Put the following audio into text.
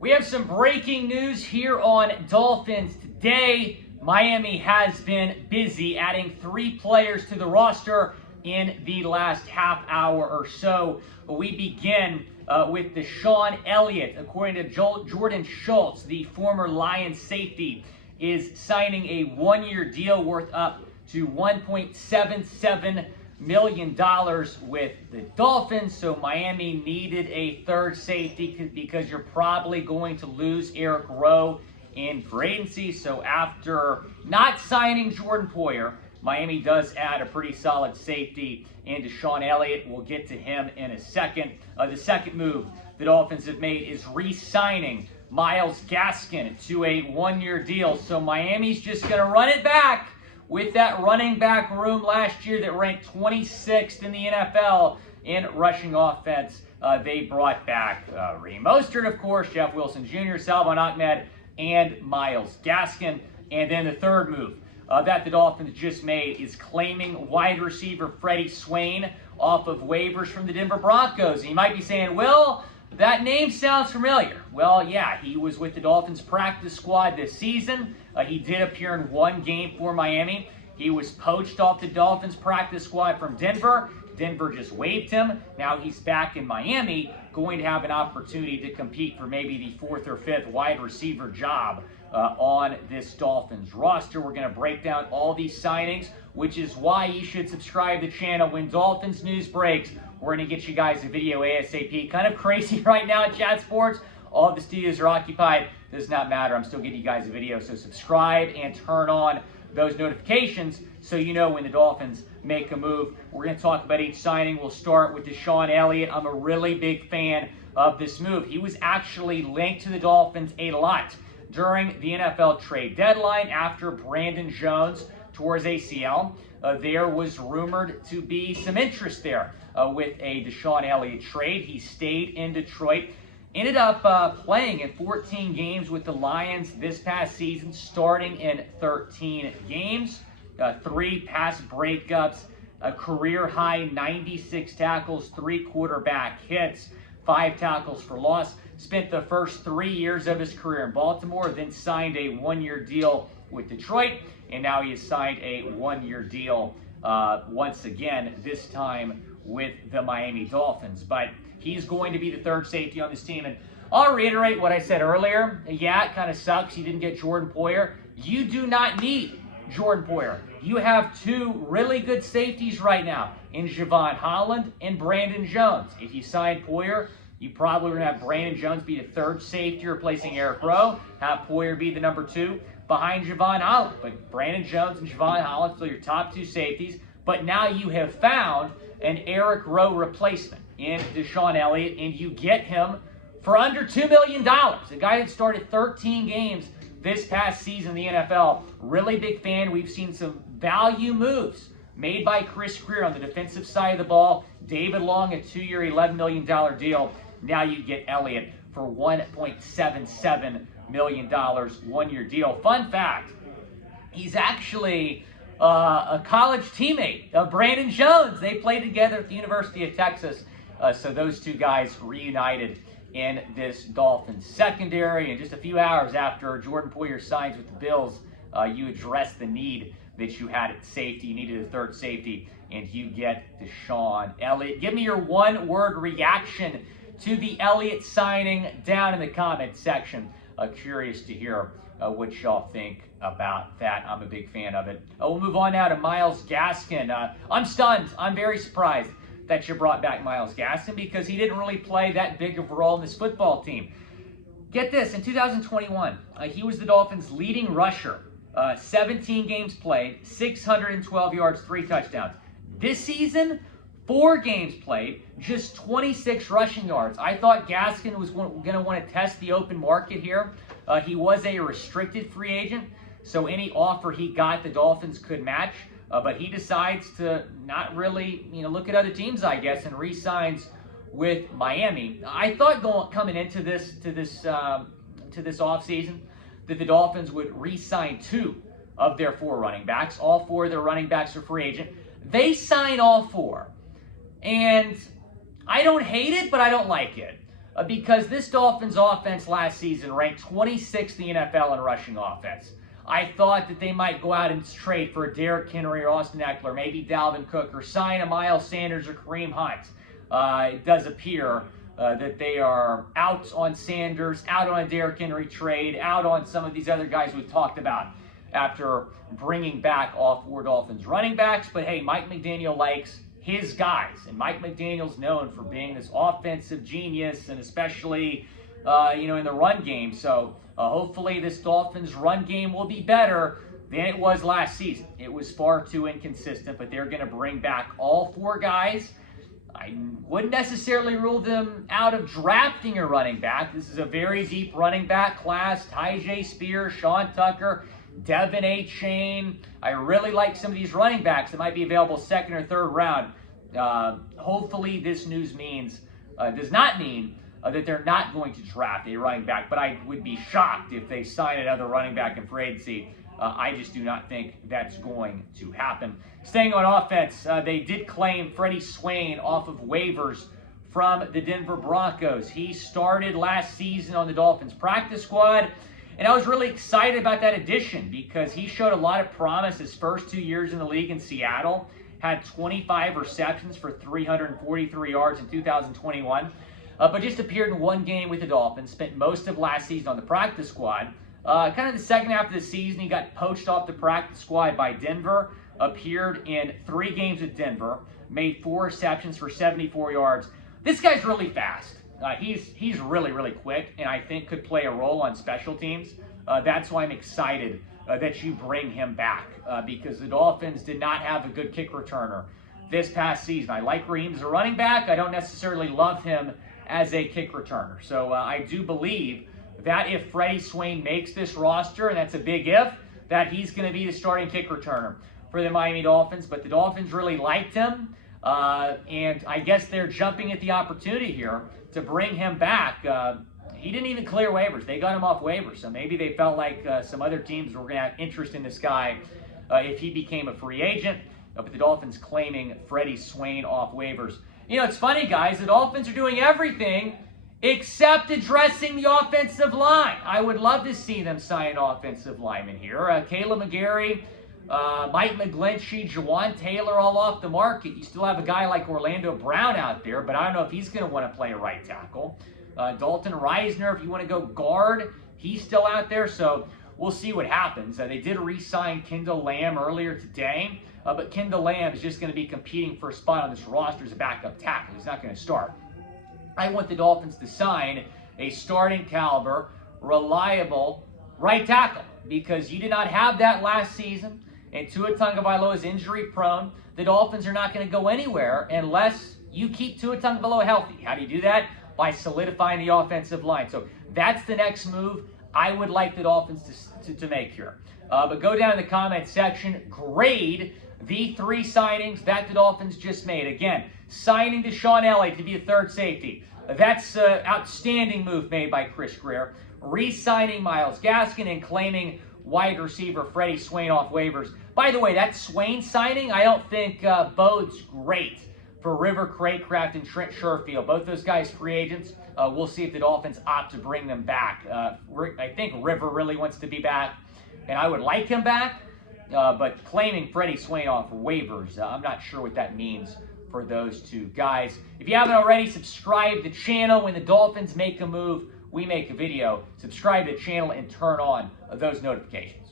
We have some breaking news here on Dolphins Today. Miami has been busy adding 3 players to the roster in the last half hour or so. We begin with DeShon Elliott. According to Jordan Schultz, the former Lions safety, is signing a 1-year deal worth up to $1.77 million with the Dolphins. So Miami needed a third safety because you're probably going to lose Eric Rowe in free agency. So after not signing Jordan Poyer, Miami does add a pretty solid safety in DeShon Elliott. We'll get to him in a second. The second move the Dolphins have made is re-signing Myles Gaskin to a 1-year deal. So Miami's just going to run it back with that running back room last year that ranked 26th in the NFL in rushing offense. They brought back Raheem Mostert, of course, Jeff Wilson Jr., Salvon Ahmed, and Myles Gaskin. And then the third move that the Dolphins just made is claiming wide receiver Freddie Swain off of waivers from the Denver Broncos. And you might be saying, well, that name sounds familiar. Well, yeah, he was with the Dolphins practice squad this season. He did appear in 1 game for Miami. He was poached off the Dolphins practice squad from Denver. Denver just waived him. Now he's back in Miami, going to have an opportunity to compete for maybe the 4th or 5th wide receiver job on this Dolphins roster. We're going to break down all these signings, which is why you should subscribe to the channel. When Dolphins news breaks, we're going to get you guys a video ASAP. Kind of crazy right now at Chat Sports. All the studios are occupied. Does not matter. I'm still getting you guys a video. So subscribe and turn on those notifications so you know when the Dolphins make a move. We're going to talk about each signing. We'll start with DeShon Elliott. I'm a really big fan of this move. He was actually linked to the Dolphins a lot during the NFL trade deadline after Brandon Jones tore his ACL. There was rumored to be some interest there with a DeShon Elliott trade. He stayed in Detroit. Ended up playing in 14 games with the Lions this past season, starting in 13 games, 3 pass breakups, a career-high 96 tackles, 3 quarterback hits, 5 tackles for loss. Spent the first 3 years of his career in Baltimore, then signed a 1-year deal with Detroit, and now he has signed a 1-year deal once again, this time with the Miami Dolphins. But he's going to be the third safety on this team. And I'll reiterate what I said earlier. Yeah, it kind of sucks you didn't get Jordan Poyer. You do not need Jordan Poyer. You have 2 really good safeties right now in Javon Holland and Brandon Jones. If you sign Poyer, you probably going to have Brandon Jones be the third safety replacing Eric Rowe, have Poyer be the number 2 behind Javon Holland. But Brandon Jones and Javon Holland still your top 2 safeties. But now you have found an Eric Rowe replacement in DeShon Elliott, and you get him for under $2 million. A guy that started 13 games this past season in the NFL. Really big fan. We've seen some value moves made by Chris Grier on the defensive side of the ball. David Long, a 2-year, $11 million deal. Now you get Elliott for $1.77 million, 1-year deal. Fun fact, he's actually a college teammate of Brandon Jones. They played together at the University of Texas. So those 2 guys reunited in this Dolphins secondary. And just a few hours after Jordan Poyer signs with the Bills, you address the need that you had at safety. You needed a third safety, and you get DeShon Elliott. Give me your 1-word reaction to the Elliott signing down in the comment section. Curious to hear what y'all think about that. I'm a big fan of it. We'll move on now to Myles Gaskin. I'm stunned. I'm very surprised that you brought back Myles Gaskin because he didn't really play that big of a role in this football team. Get this, in 2021, he was the Dolphins' leading rusher. 17 games played, 612 yards, 3 touchdowns. This season, 4 games played, just 26 rushing yards. I thought Gaskin was going to want to test the open market here. He was a restricted free agent, so any offer he got, the Dolphins could match. But he decides to not really, look at other teams, I guess, and re-signs with Miami. I thought coming into this offseason that the Dolphins would re-sign 2 of their 4 running backs. All 4 of their running backs are free agent. They sign all 4. And I don't hate it, but I don't like it. because this Dolphins offense last season ranked 26th in the NFL in rushing offense. I thought that they might go out and trade for a Derrick Henry or Austin Eckler, maybe Dalvin Cook, or sign a Myles Sanders or Kareem Hunt. It does appear that they are out on Sanders, out on a Derrick Henry trade, out on some of these other guys we've talked about after bringing back all 4 Dolphins running backs. But hey, Mike McDaniel likes his guys, and Mike McDaniel's known for being this offensive genius, and especially in the run game. So hopefully this Dolphins run game will be better than it was last season. It was far too inconsistent, but they're going to bring back all 4 guys. I wouldn't necessarily rule them out of drafting a running back. This is a very deep running back class. Tyjae Spears, Sean Tucker, Devin A. Chain. I really like some of these running backs that might be available 2nd or 3rd round. Hopefully this news does not mean that they're not going to draft a running back, but I would be shocked if they sign another running back in free agency. I just do not think that's going to happen. Staying on offense, they did claim Freddie Swain off of waivers from the Denver Broncos. He started last season on the Dolphins practice squad, and I was really excited about that addition because he showed a lot of promise his first 2 years in the league in Seattle. Had 25 receptions for 343 yards in 2021, but just appeared in 1 game with the Dolphins, spent most of last season on the practice squad. Kind of the second half of the season, he got poached off the practice squad by Denver, appeared in 3 games with Denver, made 4 receptions for 74 yards. This guy's really fast. He's really, really quick, and I think could play a role on special teams. That's why I'm excited that you bring him back, because the Dolphins did not have a good kick returner this past season. I like Raheem as a running back. I don't necessarily love him as a kick returner. So I do believe that if Freddie Swain makes this roster, and that's a big if, that he's going to be the starting kick returner for the Miami Dolphins. But the Dolphins really liked him, and I guess they're jumping at the opportunity here to bring him back. He didn't even clear waivers. They got him off waivers, so maybe they felt like some other teams were going to have interest in this guy if he became a free agent. But the Dolphins claiming Freddie Swain off waivers. It's funny, guys. The Dolphins are doing everything except addressing the offensive line. I would love to see them sign an offensive lineman here. Kayla McGarry, Mike McGlinchey, Jawan Taylor all off the market. You still have a guy like Orlando Brown out there, but I don't know if he's going to want to play a right tackle. Dalton Reisner, if you want to go guard, he's still out there, so we'll see what happens. They did re-sign Kendall Lamb earlier today, but Kendall Lamb is just going to be competing for a spot on this roster as a backup tackle. He's not going to start. I want the Dolphins to sign a starting caliber, reliable right tackle, because you did not have that last season, and Tua Tagovailoa is injury prone. The Dolphins are not going to go anywhere unless you keep Tua Tagovailoa healthy. How do you do that? By solidifying the offensive line. So that's the next move I would like the Dolphins to make here. But go down in the comment section, grade the 3 signings that the Dolphins just made. Again, signing DeShon Elliott to be a 3rd safety. That's an outstanding move made by Chris Grier. Re-signing Myles Gaskin and claiming wide receiver Freddie Swain off waivers. By the way, that Swain signing I don't think bodes great for River Craycraft and Trent Sherfield. Both those guys free agents. We'll see if the Dolphins opt to bring them back. I think River really wants to be back, and I would like him back. But claiming Freddie Swain off waivers, I'm not sure what that means for those 2 guys. If you haven't already, subscribe to the channel. When the Dolphins make a move, we make a video. Subscribe to the channel and turn on those notifications.